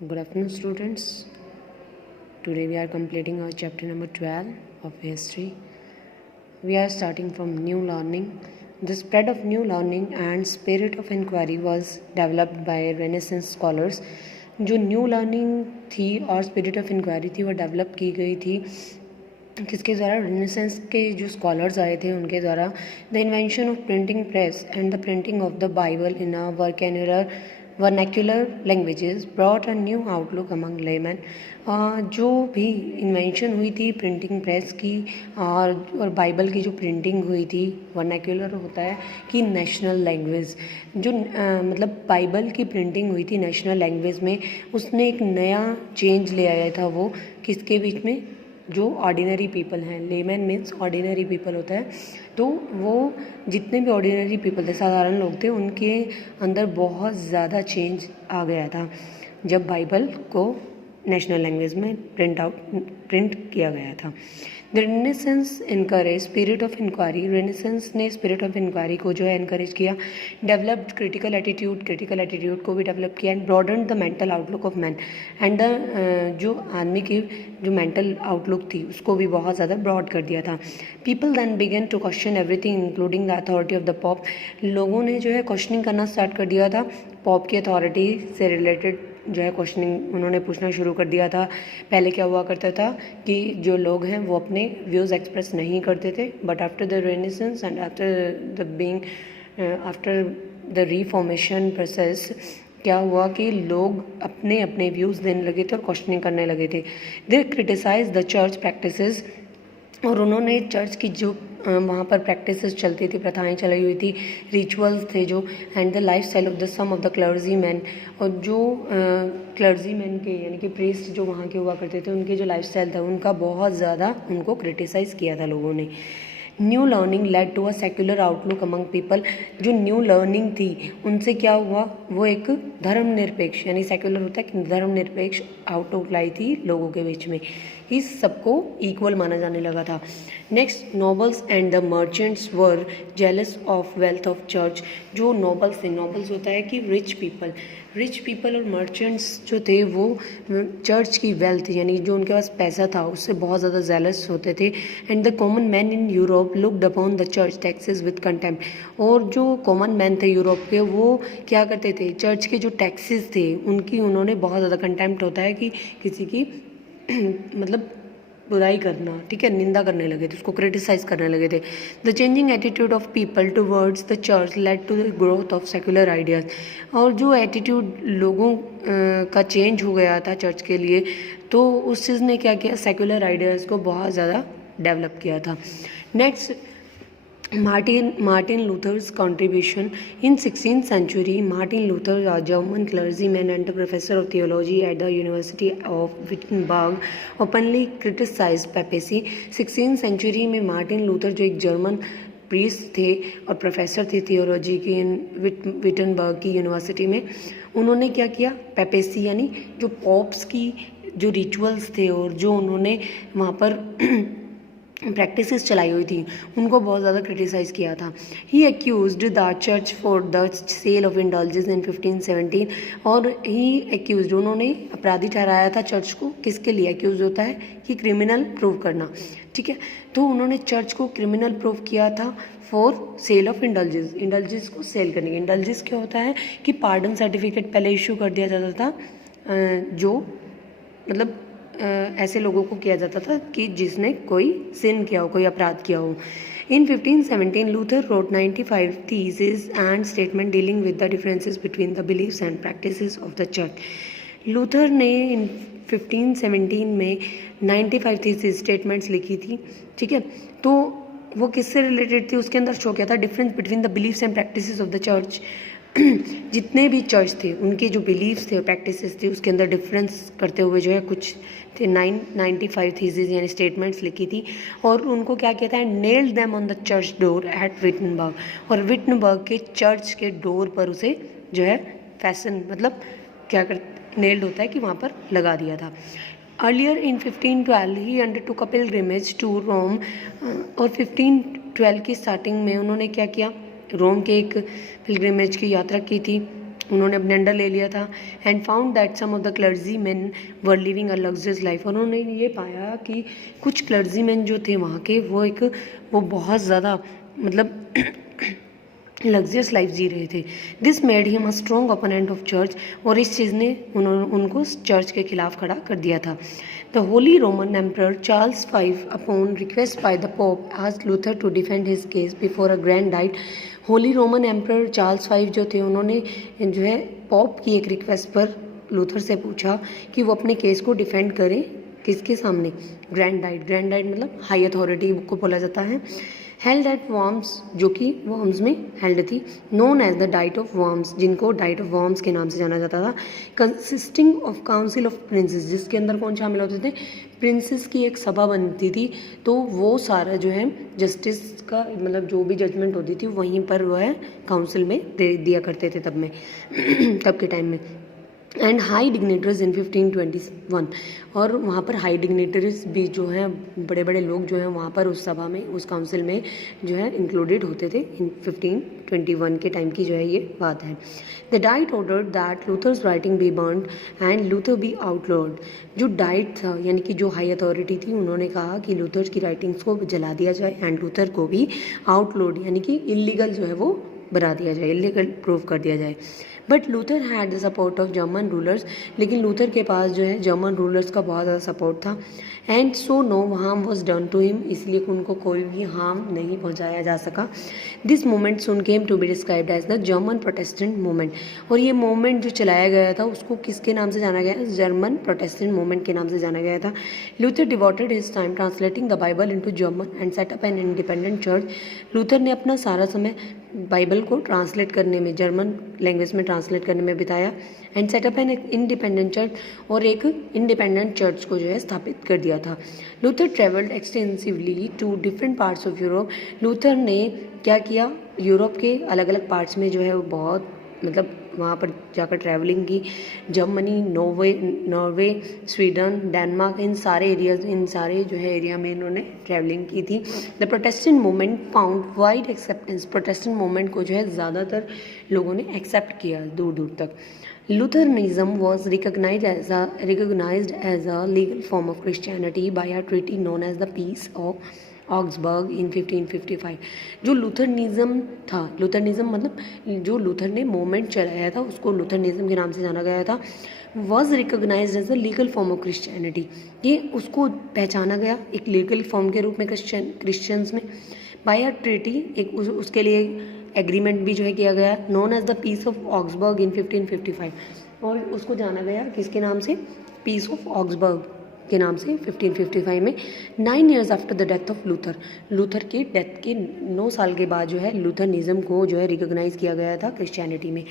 Good afternoon, students. Today we are completing our chapter number 12 of history. We are starting from new learning. The spread of new learning and spirit of inquiry was developed by Renaissance scholars. जो new learning थी और spirit of inquiry थी वो develop की गई थी किसके द्वारा? रेनेसेंस के जो स्कॉलर्स आए थे उनके द्वारा. The invention of printing press and the printing of the Bible in a vernacular languages brought a new outlook among layman. जो भी इन्वेंशन हुई थी प्रिंटिंग प्रेस की और बाइबल की जो प्रिंटिंग हुई थी, वर्नैक्युलर होता है कि नेशनल लैंग्वेज, जो मतलब बाइबल की प्रिंटिंग हुई थी नेशनल लैंग्वेज में, उसने एक नया चेंज ले आया था. वो किसके बीच में? जो ऑर्डिनरी पीपल हैं. लेमैन मीन्स ऑर्डिनरी पीपल होता है. तो वो जितने भी ऑर्डिनरी पीपल थे, साधारण लोग थे, उनके अंदर बहुत ज़्यादा चेंज आ गया था जब बाइबल को नेशनल लैंग्वेज में प्रिंट किया गया था. The renaissance encourage spirit of inquiry. Renaissance ने स्पिरिट ऑफ इंक्वायरी को जो है इनकरेज किया. डेवलप्ड क्रिटिकल एटीट्यूड को भी डेवलप किया. And broaden the mental outlook of man. And जो आदमी की जो मेंटल आउटलुक थी उसको भी बहुत ज़्यादा ब्रॉड कर दिया था. People then began to question everything including the authority of the pope. लोगों ने जो है क्वेश्चनिंग करना स्टार्ट कर दिया था. पॉप की अथॉरिटी से रिलेटेड जो है क्वेश्चनिंग उन्होंने पूछना शुरू कर दिया था. पहले क्या हुआ करता था कि जो लोग हैं वो अपने व्यूज़ एक्सप्रेस नहीं करते थे. But after the renaissance and after the reformation process क्या हुआ कि लोग अपने अपने व्यूज़ देने लगे थे और क्वेश्चनिंग करने लगे थे. दे क्रिटिसाइज द चर्च प्रैक्टिसेस. और उन्होंने चर्च की जो वहाँ पर प्रैक्टिसेस चलती थी, प्रथाएं चली हुई थी, रिचुअल्स थे जो, and the life style of the some of the clergy man. और जो क्लर्जी मैन के यानी कि प्रीस्ट जो वहाँ के हुआ करते थे, उनके जो लाइफ स्टाइल था उनका बहुत ज़्यादा उनको क्रिटिसाइज़ किया था लोगों ने. New learning led to a secular outlook among people. जो न्यू लर्निंग थी उनसे क्या हुआ, वो एक धर्मनिरपेक्ष यानी सेक्युलर होता है कि धर्मनिरपेक्ष आउटलुक लाई थी लोगों के बीच में. इस सबको इक्वल माना जाने लगा था. Next, nobles and the merchants were jealous of wealth of church. जो नोबल्स थे, नोबल्स होता है कि रिच पीपल और मर्चेंट्स जो थे वो चर्च की वेल्थ यानी जो उनके पास पैसा था उससे बहुत ज़्यादा जेलस होते थे. And the common man in Europe looked upon the church taxes with contempt. और जो कॉमन मैन थे यूरोप के, वो क्या करते थे, चर्च के जो टैक्सेस थे उनकी उन्होंने बहुत ज़्यादा कंटेम्प्ट होता है कि किसी की मतलब बुराई करना, ठीक है, निंदा करने लगे थे, उसको क्रिटिसाइज करने लगे थे. The changing attitude of people towards the church led to the growth of secular ideas. और जो एटीट्यूड लोगों का चेंज हो गया था चर्च के लिए, तो उस चीज़ ने क्या किया, सेक्युलर आइडियाज़ को बहुत ज़्यादा डेवलप किया था. Next, Martin Luther's contribution. In 16th century, Martin Luther, a German clergyman and a professor of theology at the University of Wittenberg, openly criticized papacy. 16th century में मार्टिन लूथर जो एक German priest थे और professor थे theology के Wittenberg की university में, उन्होंने क्या किया, पेपेसी यानी जो पॉप्स की जो रिचुअल्स थे और जो उन्होंने वहाँ पर प्रैक्टिसेस चलाई हुई थी उनको बहुत ज़्यादा क्रिटिसाइज़ किया था. He accused the church for the sale of indulgence in 1517. और ही एक्यूज्ड, उन्होंने अपराधी ठहराया था चर्च को. किसके लिए एक्यूज होता है कि क्रिमिनल प्रूव करना, ठीक है. तो उन्होंने चर्च को क्रिमिनल प्रूव किया था फॉर सेल ऑफ इंडल्जेंस को सेल करने के. इंडल्जेंस क्या होता है कि पार्डन सर्टिफिकेट पहले इशू कर दिया जाता था, जो मतलब ऐसे लोगों को किया जाता था कि जिसने कोई सिन किया हो, कोई अपराध किया हो. In 1517 Luther wrote 95 thesis and statement dealing with the differences between the beliefs and practices of the church. Luther ने इन 1517 में 95 थीसिस स्टेटमेंट्स लिखी थी, ठीक है. तो वो किससे रिलेटेड थी, उसके अंदर शो किया था difference between the beliefs and practices of the church. जितने भी चर्च थे उनके जो बिलीव्स थे और प्रैक्टिसेस थे उसके अंदर डिफरेंस करते हुए जो है कुछ थे 95 थीसिस यानी स्टेटमेंट्स लिखी थी. और उनको क्या किया था, nailed them on the church door eight Wittenberg. और विटनबर्ग के चर्च के डोर पर उसे जो है फैशन मतलब क्या कर नेल्ड होता है कि वहाँ पर लगा दिया था. Earlier in 1512 he undertook a pilgrimage to Rome. और 1512 की स्टार्टिंग में उन्होंने क्या किया, रोम के एक पिलग्रिमेज की यात्रा की थी. उन्होंने अपने अंडर ले लिया था। And found that some of the clergy man were living a luxurious life. उन्होंने ये पाया कि कुछ क्लर्जी मैन जो थे वहाँ के वो बहुत ज़्यादा मतलब लग्जरियस लाइफ जी रहे थे। This made him a strong opponent of church, और इस चीज़ ने उनको चर्च के खिलाफ खड़ा कर दिया था। The holy Roman emperor Charles V upon request by the pope asked Luther to defend his case before a grand diet. Holy Roman emperor Charles V जो थे उन्होंने जो है पॉप की एक रिक्वेस्ट पर लूथर से पूछा कि वो अपने केस को डिफेंड करें किसके सामने, ग्रैंड डाइट मतलब हाई अथॉरिटी को बोला जाता है। हेल्ड एट वर्म्स, जो कि वर्म्स में हेल्ड थी, known as the diet of Worms, जिनको डाइट ऑफ वर्म्स के नाम से जाना जाता था। Consisting of council of princes, जिसके अंदर कौन शामिल होते थे, प्रिंसेस की एक सभा बनती थी। तो वो सारा जो है जस्टिस का मतलब जो भी जजमेंट होती थी वहीं पर वो है काउंसिल में दे दिया करते थे तब के टाइम में। एंड हाई डिग्नेटरीज इन 1521, और वहाँ पर हाई डिग्नेटरीज भी जो हैं बड़े बड़े लोग जो हैं वहाँ पर उस सभा में उस काउंसिल में जो है इंक्लूडेड होते थे। इन 1521 के टाइम की जो है ये बात है। The diet ordered that Luther's writing be burned and Luther be outlawed. जो डाइट था यानी कि जो हाई अथॉरिटी थी उन्होंने कहा कि लूथर्स की राइटिंग्स को जला दिया जाए एंड लूथर को भी आउटलॉड यानी कि इलीगल जो है वो बना दिया जाए, इलीगल प्रूव कर दिया जाए। But Luther had the support of German rulers, लेकिन लूथर के पास जो है जर्मन रूलर्स का बहुत ज़्यादा सपोर्ट था। And so no harm was done to him, इसलिए उनको कोई भी हार्म नहीं पहुंचाया जा सका। This movement soon came to be described as the German Protestant movement, और ये मूवमेंट जो चलाया गया था उसको किसके नाम से जाना गया, जर्मन प्रोटेस्टेंट मूवमेंट के नाम से जाना गया था। Luther devoted his time translating the Bible into German and set up an independent church. Luther ने अपना सारा समय बाइबल को ट्रांसलेट करने में, जर्मन लैंग्वेज में ट्रांसलेट करने में बिताया। And setup an independent church, और एक इंडिपेंडेंट चर्च को जो है स्थापित कर दिया था। Luther travelled extensively to different parts of Europe. Luther ने क्या किया, यूरोप के अलग अलग पार्ट्स में जो है वो बहुत मतलब वहाँ पर जाकर ट्रैवलिंग की। जर्मनी, नॉर्वे, स्वीडन, डेनमार्क, इन सारे जो है एरिया में इन्होंने ट्रैवलिंग की थी। The Protestant movement found wide acceptance, Protestant movement को जो है ज़्यादातर लोगों ने एक्सेप्ट किया दूर दूर तक। Lutheranism was recognized as a legal form of Christianity by a treaty known as the Peace of Augsburg in 1555। जो लूथरनिज्म था, लूथरनिज्म मतलब जो लूथर ने मूवमेंट चलाया था उसको लूथरनिज्म के नाम से जाना गया था। Was recognise as a legal form of Christianity, ये उसको पहचाना गया एक लीगल फॉर्म के रूप में क्रिश्चियंस में। बाय अ ट्रीटी, एक उसके लिए एग्रीमेंट भी जो है किया गया, known as the peace of Augsburg in 1555, और उसको जाना गया किसके नाम से, पीस ऑफ ऑक्सबर्ग के नाम से 1555 में। 9 years after the death of Luther, Luther के डेथ के 9 साल के बाद जो है लूथरनिज्म को जो है रिकोगनाइज किया गया था क्रिश्चियनिटी में,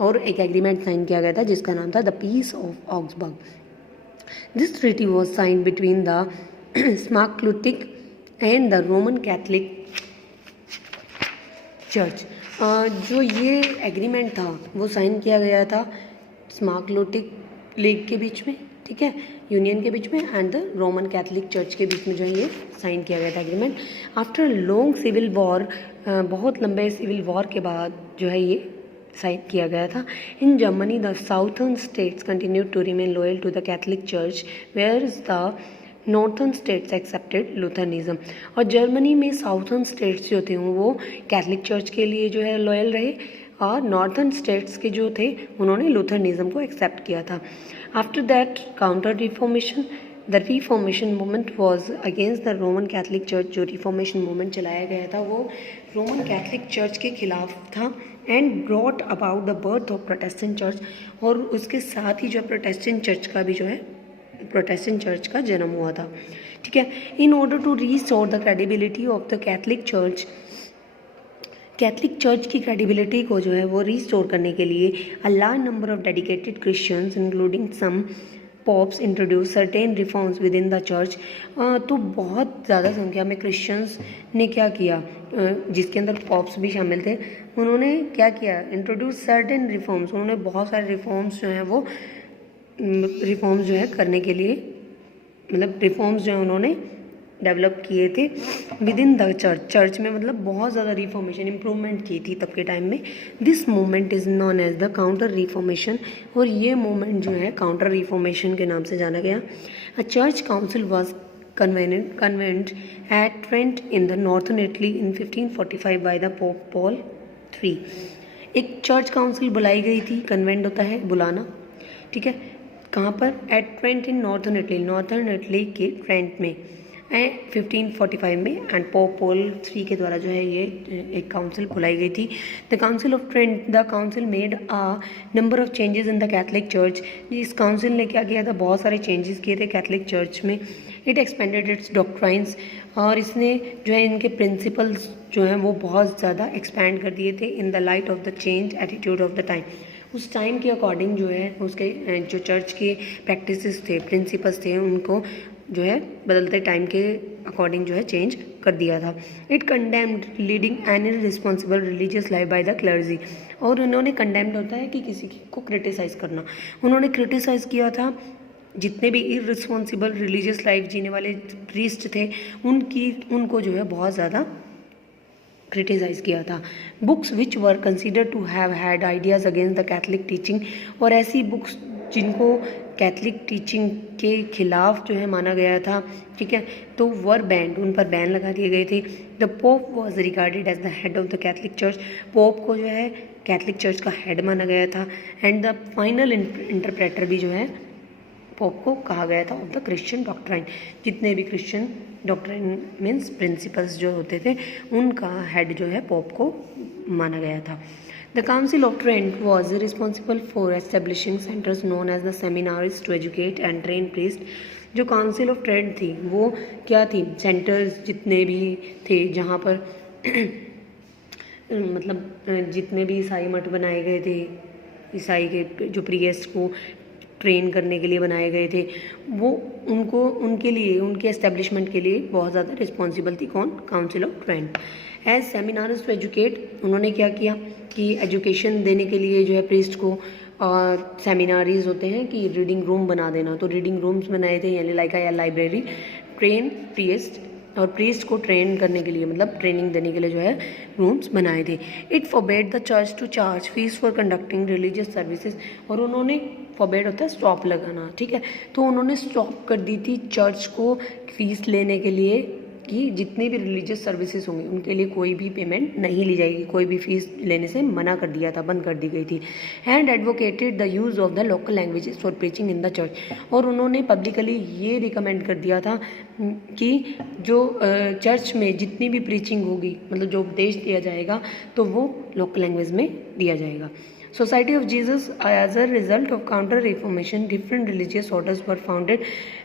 और एक एग्रीमेंट साइन किया गया था जिसका नाम था the peace of Augsburg. This treaty was sign between the Schmalkaldic and the Roman Catholic church. जो ये एग्रीमेंट था वो साइन किया गया था स्मार्कलुटिक लीग के बीच में, ठीक है, यूनियन के बीच में, and the Roman Catholic church के बीच में जो है ये साइन किया गया था agreement. After long civil war, बहुत लंबे सिविल वॉर के बाद जो है ये साइन किया गया था। In Germany the southern states continue to remain loyal to the Catholic church where the northern states accepted Lutheranism, और जर्मनी में साउथर्न स्टेट्स जो थे वो कैथलिक चर्च के लिए जो है लॉयल रहे, और नॉर्थर्न स्टेट्स के जो थे उन्होंने लूथरनिज्म को एक्सेप्ट किया था। After that counter reformation, the reformation movement was against the Roman Catholic church. जो रिफॉर्मेशन मूवमेंट चलाया गया था वो रोमन कैथलिक चर्च के खिलाफ था, and brought about the birth of Protestant church, और उसके साथ ही जो प्रोटेस्टेंट चर्च का भी जो है प्रोटेस्टेंट चर्च का जन्म हुआ था, ठीक है। In order to restore the credibility of the Catholic church, Catholic church की क्रेडिबिलिटी को जो है वो रीस्टोर करने के लिए a large number of dedicated Christians including some popes introduce certain reforms within the church. तो बहुत ज़्यादा संख्या में क्रिश्चियंस ने क्या किया, जिसके अंदर पॉप्स भी शामिल थे, उन्होंने क्या किया, इंट्रोड्यूस सर्टेन रिफॉर्म्स, उन्होंने बहुत सारे रिफॉर्म्स जो हैं वो रिफॉर्म्स जो है करने के लिए, मतलब रिफॉर्म्स जो है उन्होंने डेवलप किए थे विद इन द चर्च में, मतलब बहुत ज़्यादा रिफॉर्मेशन इम्प्रूवमेंट की थी तब के टाइम में। This movement is known as the counter reformation, और ये मूवमेंट जो है काउंटर रिफॉर्मेशन के नाम से जाना गया। अ church council was convened at Trent in the northern Italy in 1545 by the Pope Paul III। एक चर्च काउंसिल बुलाई गई थी, कन्वेंट होता है बुलाना, ठीक है, कहाँ पर? At Trent in northern Italy, northern Italy के ट्रेंट में 1545 में, एंड पोप पॉल III के द्वारा जो है ये एक काउंसिल बुलाई गई थी। The council of Trent, the council made a number of changes in the Catholic church. इस काउंसिल ने क्या किया था? बहुत सारे चेंजेस किए थे कैथलिक चर्च में। इट एक्सपेंडेड इट्स डॉक्ट्राइंस, और इसने जो है इनके प्रिंसिपल्स जो हैं वो बहुत ज़्यादा एक्सपैंड कर दिए थे in the light of the change attitude of the time. उस टाइम के अकॉर्डिंग जो है उसके जो चर्च के प्रैक्टिसेस थे, प्रिंसिपल्स थे, उनको जो है बदलते टाइम के अकॉर्डिंग जो है चेंज कर दिया था। It condemned leading an irresponsible religious life by the clergy, और उन्होंने कंडेम्ड होता है कि किसी को क्रिटिसाइज़ करना, उन्होंने क्रिटिसाइज़ किया था जितने भी इररिस्पॉन्सिबल रिलीजियस लाइफ जीने वाले प्रीस्ट थे उनको जो है बहुत ज़्यादा क्रिटिसाइज किया था। Books which were consider to have had ideas against the Catholic teaching, और ऐसी बुक्स जिनको कैथलिक टीचिंग के खिलाफ जो है माना गया था, ठीक है, तो वर बैंड, उन पर बैन लगा दिए गए थे। The pope was regarded as the head of the Catholic church, pope को जो है कैथलिक चर्च का हेड माना गया था। एंड द फाइनल इंटरप्रेटर भी जो है पोप को कहा गया था ऑफ द क्रिश्चियन डॉक्ट्राइन, जितने भी क्रिश्चियन डॉक्ट्राइन मीन्स प्रिंसिपल्स जो होते थे उनका हेड जो है पोप को माना गया था। The council of Trent was responsible for establishing centres known as the seminaries to educate and train priest. जो काउंसिल ऑफ ट्रेंट थी वो क्या थी? सेंटर्स जितने भी थे जहाँ पर मतलब जितने भी ईसाई मठ बनाए गए थे, ईसाई के जो प्रीस्ट को ट्रेन करने के लिए बनाए गए थे, वो उनके लिए, उनके एस्टेब्लिशमेंट के लिए बहुत ज़्यादा रिस्पॉन्सिबल थी। कौन? Council of Trent. As seminars to educate, उन्होंने क्या किया कि एजुकेशन देने के लिए जो है प्रीस्ट को, और सेमिनारीज होते हैं कि रीडिंग रूम बना देना, तो रीडिंग रूम्स बनाए थे, यानी लाइक या लाइब्रेरी। ट्रेन प्रीस्ट, और प्रीस्ट को ट्रेन करने के लिए मतलब ट्रेनिंग देने के लिए जो है रूम्स बनाए थे। It forbade the church to charge fees for conducting religious services, और उन्होंने, फॉरबेड होता है स्टॉप लगाना, ठीक है, तो उन्होंने स्टॉप कर दी थी चर्च को फीस लेने के लिए कि जितनी भी रिलीजियस सर्विसेज होंगी उनके लिए कोई भी पेमेंट नहीं ली जाएगी, कोई भी फीस लेने से मना कर दिया था, बंद कर दी गई थी। And advocated the use of the local languages for preaching in the church, और उन्होंने पब्लिकली ये रिकमेंड कर दिया था कि जो चर्च में जितनी भी प्रीचिंग होगी, मतलब जो उपदेश दिया जाएगा, तो वो लोकल लैंग्वेज में दिया जाएगा। Society of Jesus, as a result of counter reformation different religious orders were founded.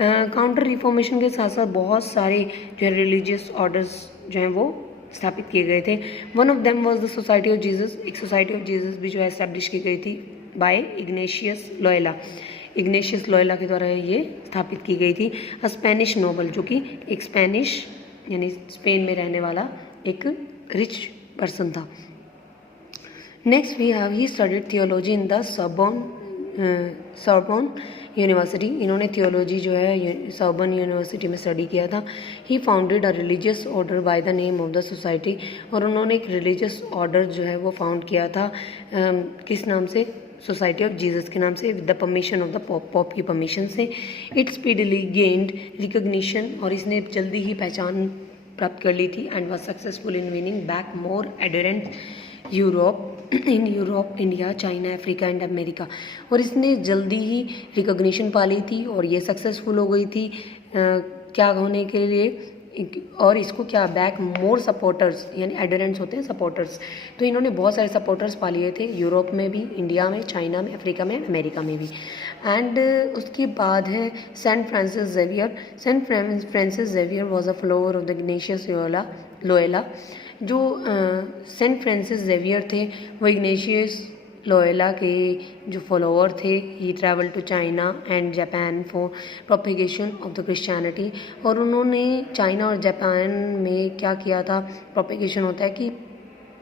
Counter reformation के साथ साथ बहुत सारे जो है रिलीजियस ऑर्डर्स जो हैं वो स्थापित किए गए थे। One of them was the society of Jesus, एक सोसाइटी ऑफ जीसस भी जो है एस्टैब्लिश की गई थी by Ignatius Loyola, Ignatius Loyola के द्वारा ये स्थापित की गई थी। अ स्पेनिश नोबल, जो कि एक स्पेनिश यानी स्पेन में रहने वाला एक रिच पर्सन था। Next we have he studied theology in the Sorbonne university, इन्होंने थियोलॉजी जो है सरबॉन यूनिवर्सिटी में स्टडी किया था। He founded a religious order by the name of the society, और उन्होंने एक रिलीजियस ऑर्डर जो है वो फाउंड किया था किस नाम से? सोसाइटी ऑफ जीसस के नाम से, with the permission of the Pope की परमिशन से। इट स्पीडली गेन्ड रिकग्निशन, और इसने जल्दी ही पहचान प्राप्त कर ली थी। And was successful in winning back more adherent Europe, India, China, Africa and America, और इसने जल्दी ही रिकॉग्निशन पा ली थी और ये सक्सेसफुल हो गई थी क्या होने के लिए, और इसको क्या बैक मोर सपोर्टर्स, यानी एडरेंट्स होते हैं सपोर्टर्स, तो इन्होंने बहुत सारे सपोर्टर्स पा लिए थे यूरोप में भी, इंडिया में, चाइना में, अफ्रीका में, अमेरिका में भी। एंड उसके बाद है Saint Francis Xavier. Saint Francis Xavier was a follower of the Ignatius Loyola. जो सेंट फ्रांसिस जेवियर थे वो इग्नेशियस लोयला के जो फॉलोअर थे। He travel to China and Japan for propagation of the Christianity, और उन्होंने चाइना और Japan में क्या किया था? प्रोपेगेशन होता है कि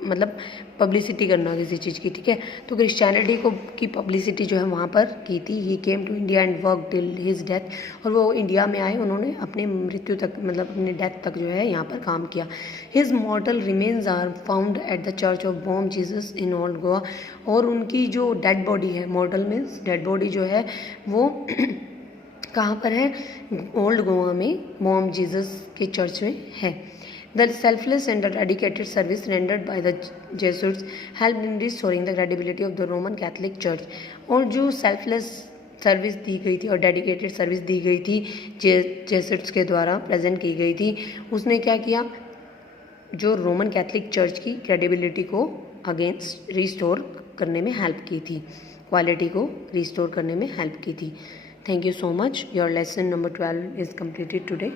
मतलब पब्लिसिटी करना किसी चीज़ की, ठीक है। तो क्रिश्चियनिटी को की पब्लिसिटी जो है वहाँ पर की थी। He came to India and work till his death, और वो इंडिया में आए, उन्होंने अपने मृत्यु तक मतलब अपने डेथ तक जो है यहाँ पर काम किया। His mortal remains are found at the church of Bom Jesus in old Goa, और उनकी जो डेड बॉडी है, मॉर्टल मीन्स डेड बॉडी जो है वो कहाँ पर है, ओल्ड गोवा में बॉम जीसस के चर्च में है। The selfless and the dedicated service rendered by the Jesuits helped in restoring the credibility of the Roman Catholic Church. और जो सेल्फलेस सर्विस दी गई थी और डेडिकेटेड सर्विस दी गई थी जेसुइट्स के द्वारा प्रेजेंट की गई थी, उसने क्या किया, जो रोमन कैथलिक चर्च की क्रेडिबिलिटी को अगेंस्ट रिस्टोर करने में हेल्प की थी, क्वालिटी को रिस्टोर करने में हेल्प की थी। Thank you so much. Your lesson number 12 is completed today.